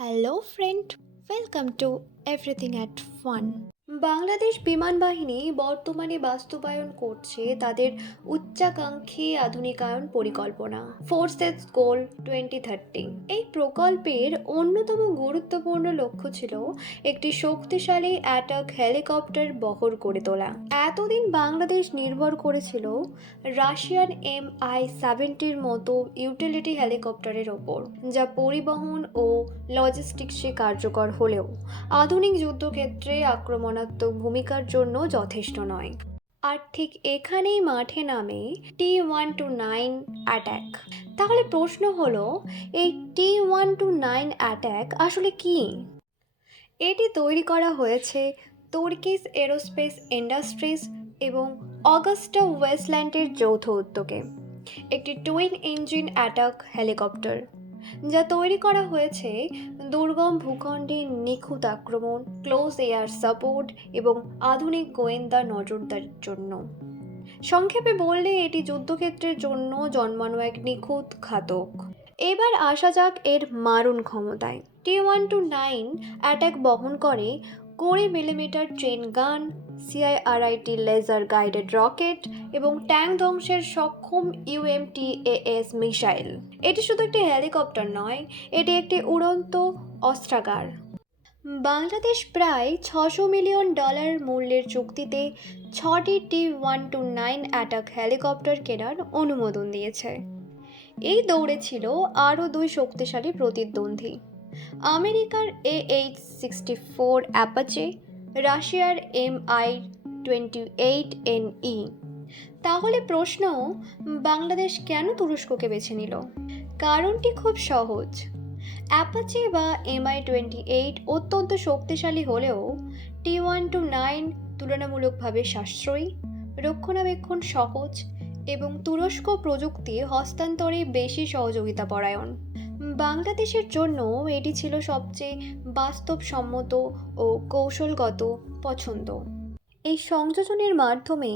Hello friend, welcome to everything at fun. Bangladesh বিমান বাহিনী বর্তমানে বাস্তবায়ন করছে তাদের উচ্চাকাঙ্ক্ষী আধুনিকায়ন পরিকল্পনা ফোর্সেস গোল 2030। এই প্রকল্পের অন্যতম গুরুত্বপূর্ণ লক্ষ্য ছিল একটি শক্তিশালী অ্যাটাক হেলিকপ্টার বহর করে তোলা। এতদিন বাংলাদেশ নির্ভর করেছিল রাশিয়ান MI-70 মতো ইউটিলিটি হেলিকপ্টারের ওপর, যা পরিবহন ও লজিস্টিক্সে কার্যকর হলেও আধুনিক যুদ্ধক্ষেত্রে আক্রমণাত্মক ভূমিকার জন্য যথেষ্ট নয়। আর ঠিক এখানেই মাঠে নামে T-129 অ্যাট্যাক। তাহলে প্রশ্ন হলো, এই T-129 অ্যাট্যাক আসলে কি? এটি তৈরি করা হয়েছে তুর্কিশ এরোস্পেস ইন্ডাস্ট্রিজ এবং অগাস্টা ওয়েস্টল্যান্ডের যৌথ উদ্যোগে। একটি টুইন ইঞ্জিন অ্যাটাক হেলিকপ্টার, যা তৈরি করা হয়েছে দুর্গম ভূখণ্ডে নিখুঁত আক্রমণ, ক্লোজ এয়ার সাপোর্ট এবং আধুনিক গোয়েন্দা নজরদারির জন্য। সংক্ষেপে বললে এটি যুদ্ধক্ষেত্রের জন্য জন্মানো এক নিখুঁত ঘাতক। এবার আসা যাক এর মারণ ক্ষমতায়। T-129 অ্যাটাক বহন করে 20 মিলিমিটার ট্রেন গান, CIRIT লেজার গাইডেড রকেট এবং ট্যাঙ্ক ধ্বংসের সক্ষম UMTAS মিসাইল। এটি শুধু একটি হেলিকপ্টার নয়, এটি একটি উড়ন্ত অস্ত্রাগার। বাংলাদেশ প্রায় $600 মিলিয়ন মূল্যের চুক্তিতে 6টি T-129 অ্যাটাক হেলিকপ্টার কেনার অনুমোদন দিয়েছে। এই দৌড়ে ছিল আরও দুই শক্তিশালী প্রতিদ্বন্দ্বী, আমেরিকার AH-64 অ্যাপাচে, রাশিয়ার Mi-28NE। তাহলে প্রশ্ন, বাংলাদেশ কেন তুরস্ককে বেছে নিল? কারণটি খুব সহজ। অ্যাপাচে বা Mi-28 অত্যন্ত শক্তিশালী হলেও T-129 তুলনামূলকভাবে সাশ্রয়ী, রক্ষণাবেক্ষণ সহজ এবং তুরস্ক প্রযুক্তি হস্তান্তরে বেশি সহযোগিতাপরায়ণ। বাংলাদেশের জন্য এটি ছিল সবচেয়ে বাস্তবসম্মত ও কৌশলগত পছন্দ। এই সংযোজনের মাধ্যমে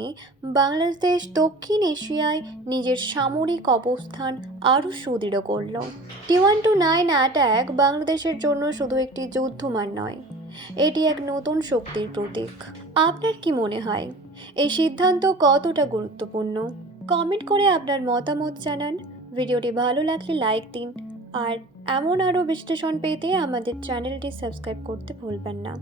বাংলাদেশ দক্ষিণ এশিয়ায় নিজের সামরিক অবস্থান আরও সুদৃঢ় করল। T-129 অ্যাটাক বাংলাদেশের জন্য শুধু একটি যুদ্ধমান নয়, এটি এক নতুন শক্তির প্রতীক। আপনার কি মনে হয়, এই সিদ্ধান্ত কতটা গুরুত্বপূর্ণ? কমেন্ট করে আপনার মতামত জানান। ভিডিওটি ভালো লাগলে লাইক দিন, আর এমন আরও বিশ্লেষণ পেতে আমাদের চ্যানেলটি সাবস্ক্রাইব করতে ভুলবেন না।